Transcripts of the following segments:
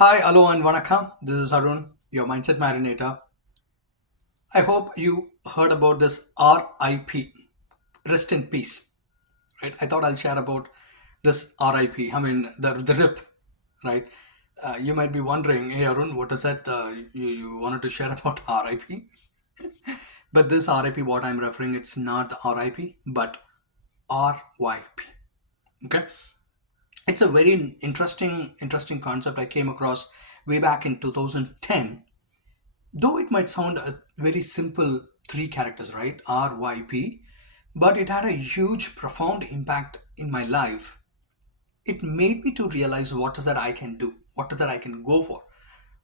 Hi, hello, and vanakkam. This is Arun, your mindset marinator. I hope you heard about this RIP, rest in peace, right? I thought I'll share about this RIP. I mean, the RIP, right? You might be wondering, hey Arun, what is that? You wanted to share about RIP? But this RIP, what I'm referring, it's not RIP, but RYP. Okay, it's a very interesting concept I came across way back in 2010. Though it might sound a very simple three characters, right? RYP, but it had a huge, profound impact in my life. It made me to realize what is that I can do, what is that I can go for,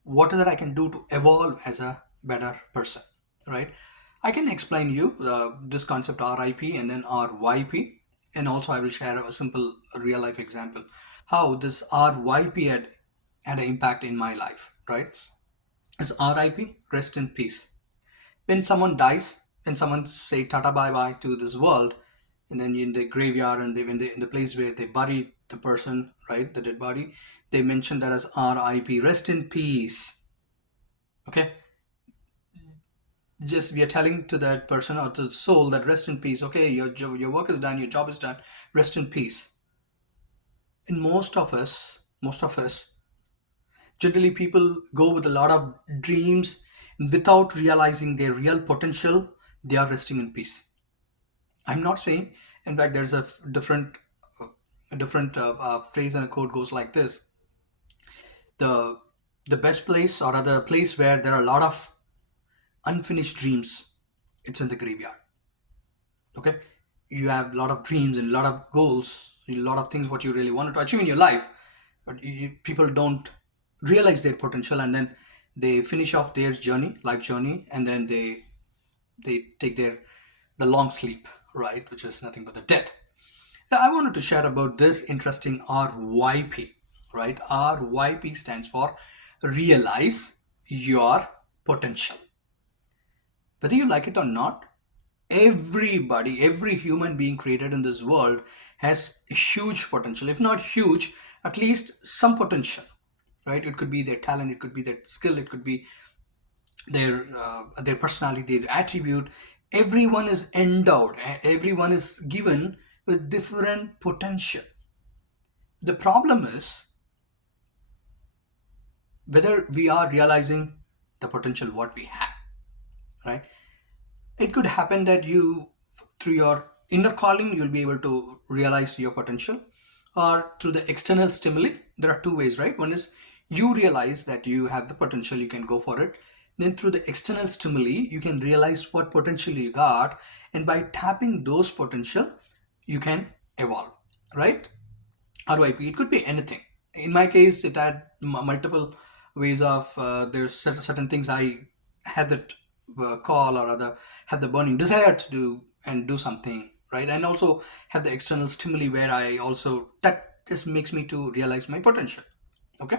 what is that I can do to evolve as a better person, right? I can explain you this concept RIP and then RYP, and also I will share a simple real life example how this RYP had an impact in my life, right? Is RIP, rest in peace. When someone dies, when someone say tata bye bye to this world, and then in the graveyard and when they in the place where they bury the person, right, the dead body, they mention that as RIP, rest in peace. Okay, just we are telling to that person or to the soul that rest in peace. Okay, your work is done, your job is done, rest in peace. And most of us, generally people go with a lot of dreams without realizing their real potential. They are resting in peace. I'm not saying. In fact, there's a different phrase and a quote goes like this: the the best place or other place where there are a lot of unfinished dreams, it's in the graveyard. Okay, you have a lot of dreams and a lot of goals, a lot of things what you really wanted to achieve in your life, but people don't realize their potential, and then they finish off their journey, life journey, and then they take the long sleep, right, which is nothing but the death. Now, I wanted to share about this interesting RYP, right? RYP stands for realize your potential. Whether you like it or not, everybody, every human being created in this world has huge potential. If not huge, at least some potential, right? It could be their talent, it could be their skill, it could be their personality, their attribute. Everyone is endowed, everyone is given with different potential. The problem is whether we are realizing the potential what we have, right? It could happen that you, through your inner calling, you'll be able to realize your potential, or through the external stimuli. There are two ways, right? One is you realize that you have the potential, you can go for it. Then through the external stimuli, you can realize what potential you got, and by tapping those potential, you can evolve, right? RYP, it could be anything. In my case, it had multiple ways of, there's certain things I had that call or other, had the burning desire to do and do something, right? And also have the external stimuli where I also, that just makes me to realize my potential. Okay,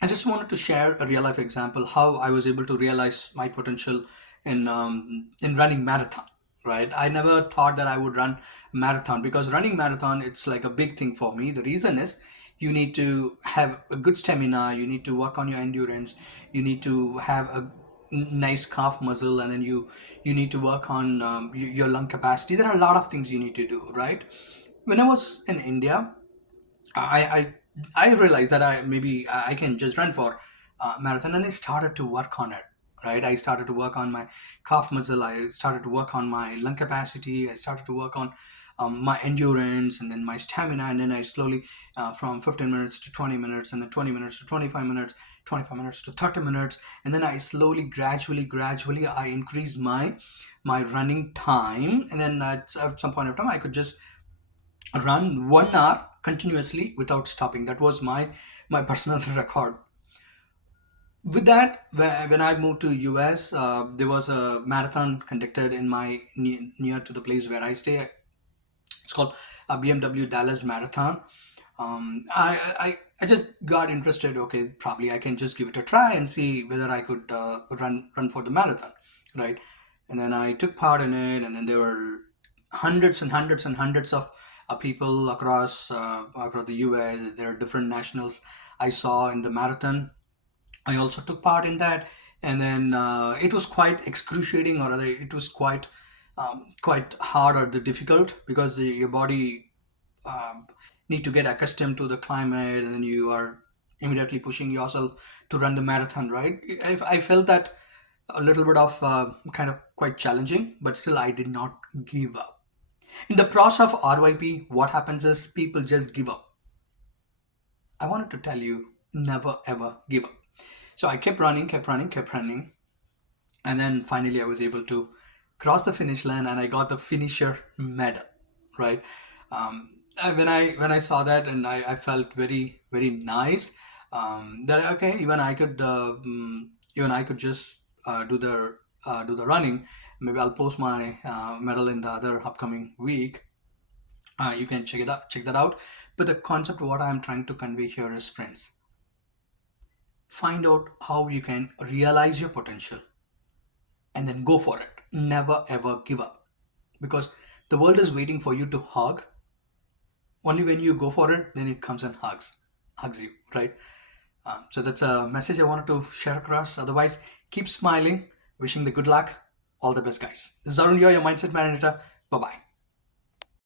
I just wanted to share a real life example how I was able to realize my potential in running marathon. Right, I never thought that I would run marathon, because running marathon, it's like a big thing for me. The reason is you need to have a good stamina, you need to work on your endurance, you need to have a nice calf muscle, and then you need to work on your lung capacity. There are a lot of things you need to do, right? When I was in India, I I realized that I can just run for marathon, and I started to work on it. Right, I started to work on my calf muscle. I started to work on my lung capacity. I started to work on my endurance, and then my stamina, and then I slowly from 15 minutes to 20 minutes, and then 20 minutes to 25 minutes, 25 minutes to 30 minutes, and then I slowly, gradually, I increased my running time, and then at some point of time, I could just run 1 hour continuously without stopping. That was my personal record. With that, when I moved to US, there was a marathon conducted in my near to the place where I stay. It's called BMW Dallas Marathon. I just got interested. Okay, probably I can just give it a try and see whether I could run for the marathon, right? And then I took part in it, and then there were hundreds and hundreds and hundreds of people across the U.S. There are different nationals I saw in the marathon. I also took part in that, and then it was quite excruciating, or rather, it was quite hard or difficult, because your body um, need to get accustomed to the climate, and then you are immediately pushing yourself to run the marathon, right? I felt that a little bit of kind of quite challenging, but still I did not give up. In the process of RYP, what happens is people just give up. I wanted to tell you, never ever give up. So I kept running, kept running, kept running, and then finally I was able to cross the finish line, and I got the finisher medal, right? And when I saw that, and I felt very very nice, that okay, even I could just do the running. Maybe I'll post my medal in the other upcoming week. You can check that out. But the concept what I'm trying to convey here is, friends, find out how you can realize your potential and then go for it. Never ever give up, because the world is waiting for you to hug. Only when you go for it, then it comes and hugs you, right? So that's a message I wanted to share across. Otherwise, keep smiling. Wishing the good luck. All the best, guys. This is Arun, your mindset manager. Bye bye.